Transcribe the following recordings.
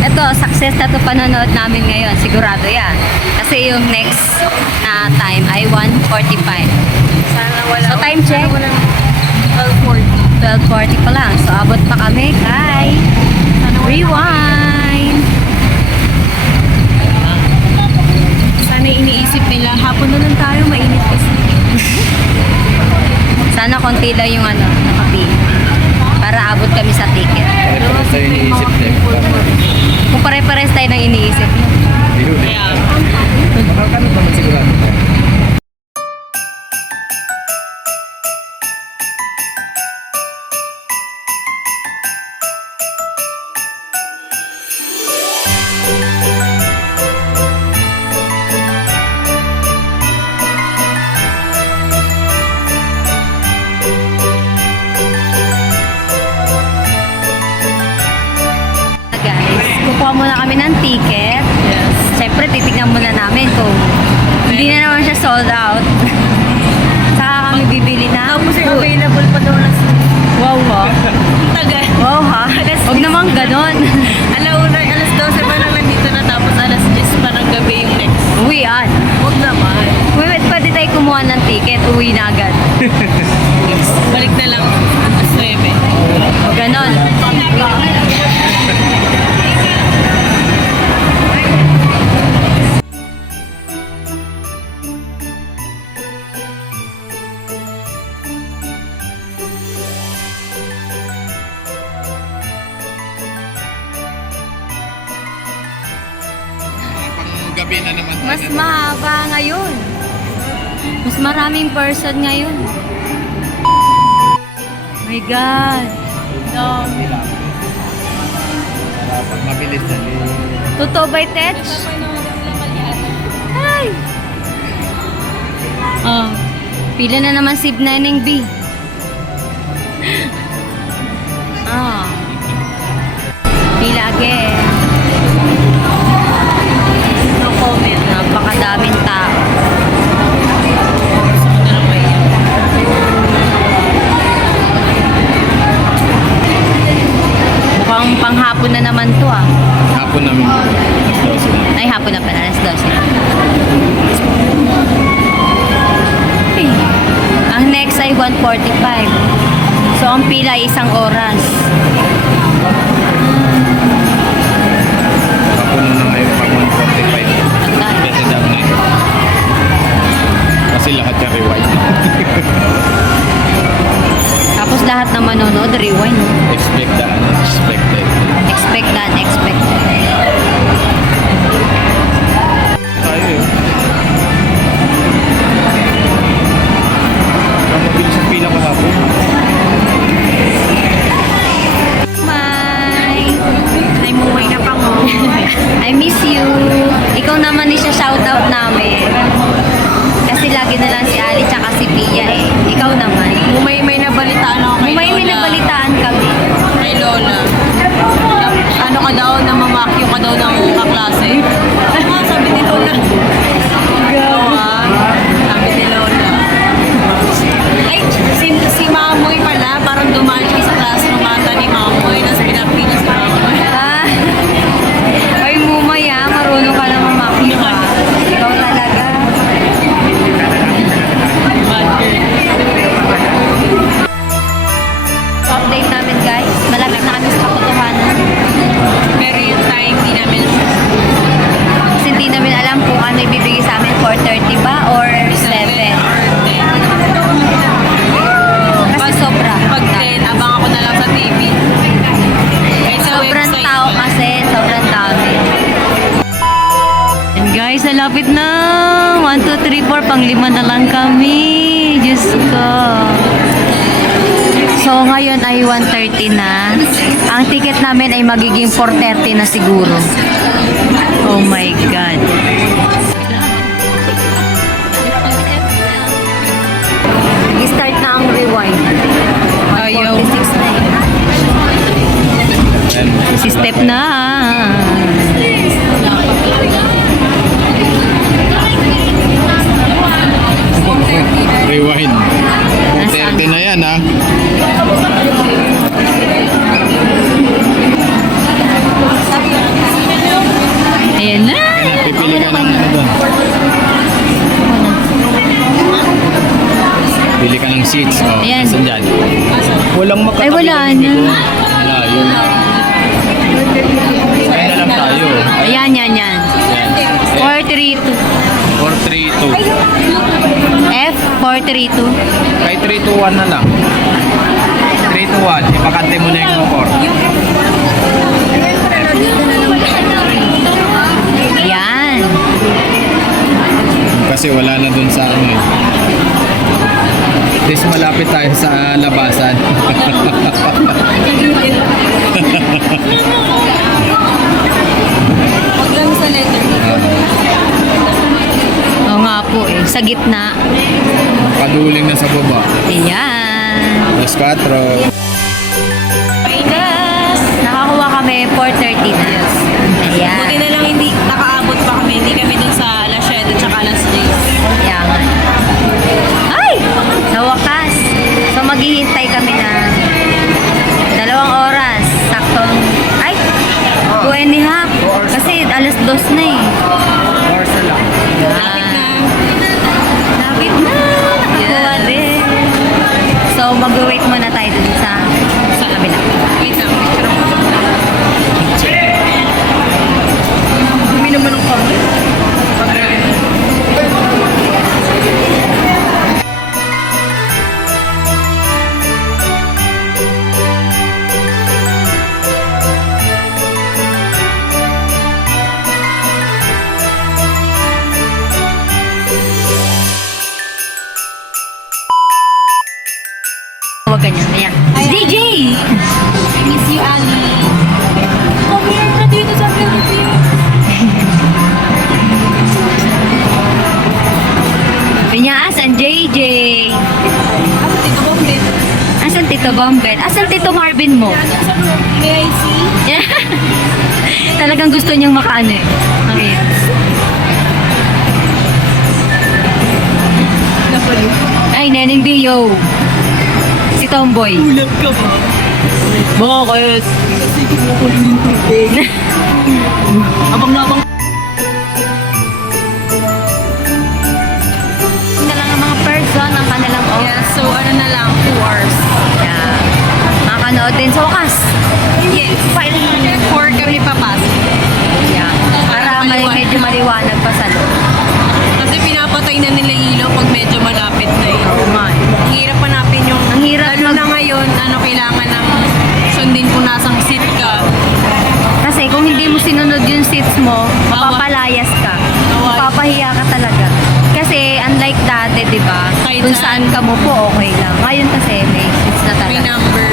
Ito, success na to panonood namin ngayon. Sigurado yan. Kasi yung next na time ay 1:45. Sana wala. So, time check. Sana wala 12:40. 12:40 pa lang. So, abot pa kami kay Rewind. Sana iniisip nila, hapon na lang tayo, mainit kasi. Sana konti lang yung nakapili. Para abot kami sa ticket. Pare-pares tayo iniisip na yung Kung pare-pares tayo nang iniisip. Kaya, makakano naman sigurado tayo. Guys, kukuha muna kami ng ticket. yes. Siyempre, titignan muna namin kung hindi na naman siya sold out. Saka kami bibili na. Tapos yung available pa daw na Wow, ha? tagal. Wow, ha? Huwag naman ganon. Alas 12 pa naman dito na, tapos alas 10 pa ng gabi yung next. Uwian. Huwag naman. Pwede tayo kumuha ng ticket, uwi na agad. Balik na lang. Alas 9. O ganon. Gabi na naman. Mas mahaba ngayon. Mas maraming person ngayon. My God. Pag mabilis na Totoo ba, Tech? Ay! Oh, pila na naman si Neneng B. Ah. Pila again. No comment. Napakadaming tao. Mukhang panghapon na naman to ah. hapon namin. Alas 12 na. Ay, hapon na pala. Alas 12 na. Okay. Ang next ay 1:45. So, ang pila ay 1 oras. Hapon na ngayon pag 1:45. Kasi daw na. Kasi lahat yung rewind. Tapos lahat na manonood, rewind. No? Expect the unexpected. Expect the unexpected. Tayo eh. Ang mabilis ang pila kahapon. Bye! Ay, mumay na pa mo. I miss you. Ikaw naman siya shoutout namin. Kasi lagi na lang si Ali tsaka si Pia eh. Ikaw naman. May nabalitaan ako kay May Lola. nabalitaan kami. Kay Lola. Ano ka daw, namamakyo ka daw ng kaklase? Ah, sabi ni Lola. Oo ah. Sabi ni Lola. Ay, si Mamoy pala, parang dumaan siya sa classroom ata ni Mamoy, tapos pinapili niya si Mamoy. Ah. Ay, Mumaya, marunong ka lang mamakyo ha. Ikaw talaga. So, update namin guys. Malapit na kami sa katotohanan. Pero yung time, di namin Kasi hindi namin alam kung ano ibibigay sa amin, 4:30 ba or 7. Kasi sobra. Pag 10, abang ako na lang sa TV. Ay, sa Sobrang website tao pa. kasi, sobrang dami. And guys, malapit na. 1, 2, 3, 4, pang-5 na lang kami. Diyos ko. So, ngayon ay 1:30 na. Ang ticket namin ay magiging 4:30 na siguro. Oh my God. I-start na ang rewind. Ayaw. 46 na eh. Si Step na. Rewind. 30 na yan ha. sheets. Oh, Ayan. Ayan. Dyan. Walang makatabi. Ay, wala na. Wala yun. Kaya na lang tayo. Ayan, yan, yan. 432. 432. F, 432. Kay 321 na lang. 321. Ipakante mo na yung motor. Ayan. Kasi wala na dun sa ano eh. At least malapit tayo sa labasan. Huwag lang sa letter. Oo nga po eh. Sa gitna. Paduling na sa baba. Ayan. 4. Minus. Nakakuha kami 430 na. Buti Ayan. na lang hindi nakaabot pa kami. Hindi kami dun sa alas 7 tsaka alas 10. Ayan nga. Ay! Sa wakas. So maghihintay kami na 2 oras. Saktong. Ay! 2.5. Kasi alas 2 na eh. Oras na lang. Lapit na. Lapit na. Nakakuha din. So mag-wait muna tayo dun sa kabila. Wait lang. Dumi naman ang kami. Huwag ganyan. Ayan. DJ! Miss you, Ali. Come here na dito sa Philippines. Pinya, asan JJ? Asa Tito Bombet? Asan Tito Bombet? Asan Tito Marvin mo? Asa mo? May I see? Talagang gusto niyang makaano eh. Okay. Napalo. Ay, Neneng Dio. Si Tomboy. Ulat ka ba? Bakit? Kasi kumukulit yung tubig. Abang-labang. Na lang ang mga person ang kanilang off. Yeah, so ano na lang, 2 hours. Yeah. Makakanood din sa wakas. Yes. 4 kami papasok. Yeah. Para medyo maliwanag pa sa loob. Kasi pinapatay na nila yung ilaw pag medyo malapit na yun. Oo nga eh. Ang hirap hanapin yung... Ang hirap Lalo na ngayon, kailangan ng sundin kung nasang seat ka. Kasi kung hindi mo sinunod yung seats mo, mapapalayas ka. Bawal. Mapapahiya ka talaga. Kasi unlike dati, di ba? Kahit Kung saan. saan ka mo po, okay lang. Ngayon kasi may seats na May talaga. number.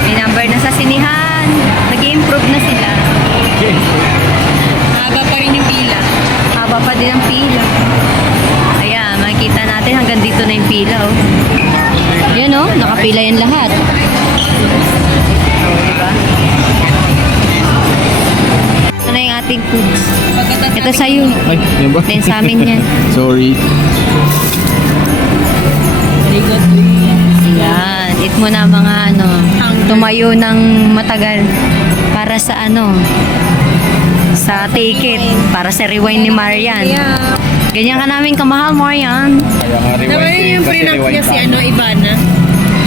May number na sa sinihan. Nag-improve na sila. Haba pa rin yung pila. Haba pa din ang pila. Ayan, makikita natin hanggang dito na yung pila, oh. Yan, oh. Nakapila yan lahat. Oh, diba? Ito na yung ating foods. Pagkatapos Ito sa'yo. Ay, yun ba? Then sa amin yan. Sorry. Ayan. Eat mo na mga ano. Tumayo ng matagal. Para sa ano. Sa ticket. Para sa rewind ni Marian. Yeah. Ganyan ka namin kamahal, Marian. Kaya nga Naman rewind yung kasi prenup rewind niya si tayo. Ivana.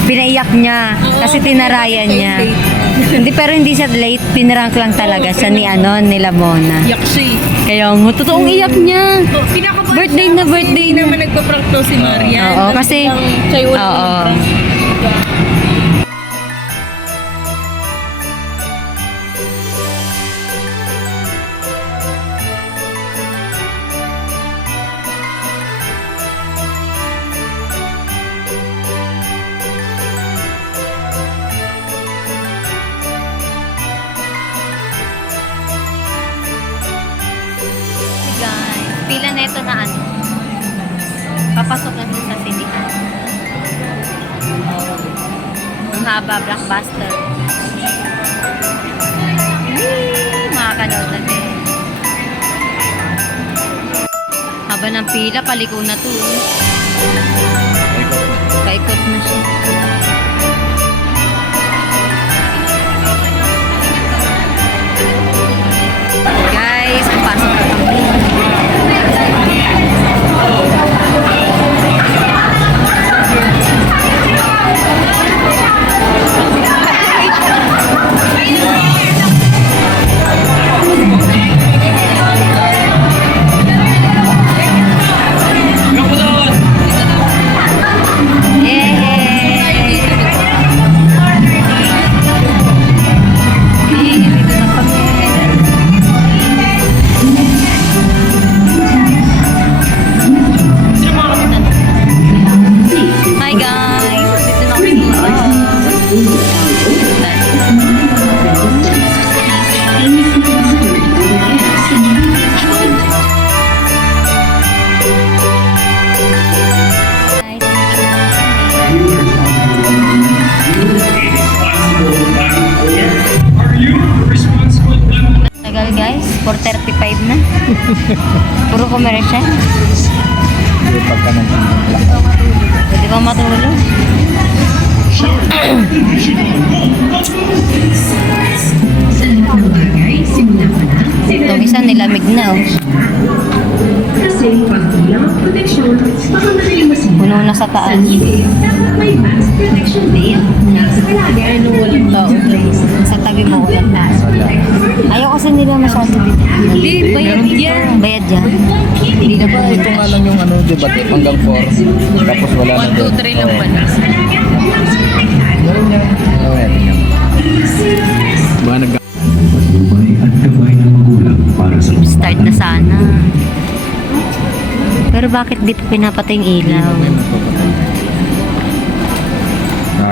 Pinaiyak niya. Oo, Kasi tinarayan niya. Hindi, pero hindi siya late. Pinarank lang talaga sa ni ano, nila Mona. Iyak siya eh. Kaya nga, totoong iyak niya. Oh, pinakabahan Birthday siya na kasi birthday Hindi na. naman nagpa-prank to si Marian. Oo, kasi... Siya yung Oo. Guys, pila na ito na ano. Papasok na dun sa sinihan. Ang haba, blockbuster. Yee! Makakanood na din. Haba ng pila, paliko na to. Paikot na siya. Guys, pasok na kami. Puro komersya. Hindi pagka nang Pwede bang matulog? Itong isa nilamig na oh. Kasi pag ilang proteksyon, baka madaling masira. Puno na sa taas. Dapat may mass protection din. Nasa kalagayan ng walang place. Sa tabi mo ko lang taas. Ayaw kasi nila masyado dito. Hindi, bayad yan. Bayad yan. Hindi na ba? ito nga lang yung ano, diba? Hanggang 4. Tapos wala na 1, 2, 3 lang ba na? Gawin niya. Gawin natin yan. Ba nag Matibay at gabay ng magulang para sa Start na sana. Pero bakit di pa pinapatay yung ilaw?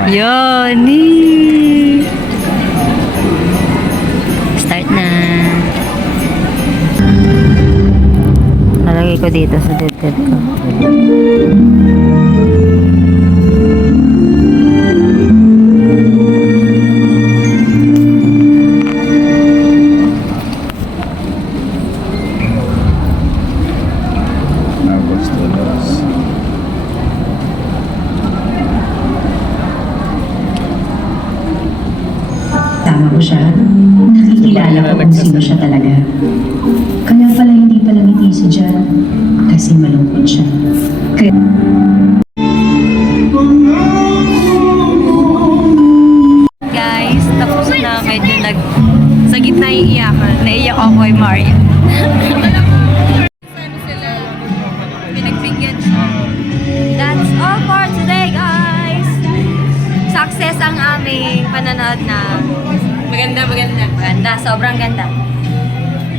Yoni! Start na. Lalagay ko dito sa dead ko. Tama ko siya. Nakikilala ko kung sino siya talaga. Kaya pala hindi pala ngiti si Jan. Kasi malungkot siya. Kaya... Guys, tapos na medyo sa gitna yung iyakan. Naiyak ako kay Maria. Pinagbigyan siya. That's all for today, guys! Success ang aming pananood na Maganda, maganda. ganda, sobrang ganda.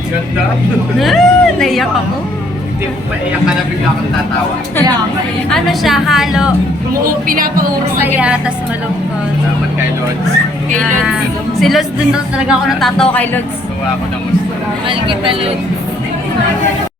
Ganda. Naiyak ako. Hindi mo pa iyak ka na bigla kang tatawa. Ano siya, halo, Pinapauro ka. saya, tas malungkot. Salamat kay Lord. Kay Lods. Si Lods, dun na talaga ako natatawa kay Lods. Tuwa ako ng gusto. Mahal kita, Lods.